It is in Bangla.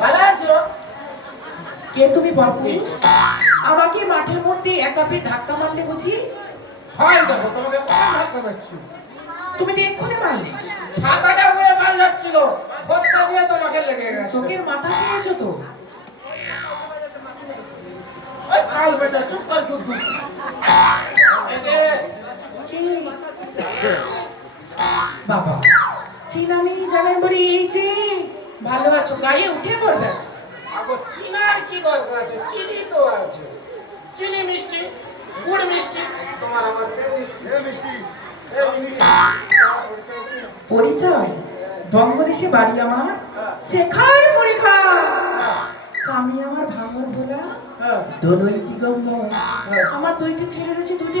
ভালো আছো? কে তুমি বাপু? আমাকে মাঠের মধ্যে একাপে ধাক্কা মারলে বুঝি? হয় দেখো তোমাকে কখন ধাক্কা মারছি? তুমি তো এক্ষুনি মারলে। ছাতাটা উড়ে মাল যাচ্ছিল, ফটকা দিয়ে তোমাকে লেগে গেছে। চোখের মাথা খেয়েছো তো? ওই কাল বেটা চুপ কর কুদ্দুস। বাবা চিনামি জানেন বলি এই যে ভালো আছো, গায়ে উঠে পড়বে। আগো চিনার কি দরকার আছে? চিনি তো আছে। চিনি মিষ্টি, গুড় মিষ্টি, তোমার আমার মিষ্টি। পরিচয় বঙ্গদেশে বাড়ি আমার, শেখায় পরীক্ষা। স্বামী আমার ভাঙর ভোলা, দোলই দিগম্বর। আমার দুইটি ছেলে রয়েছে, দুইটি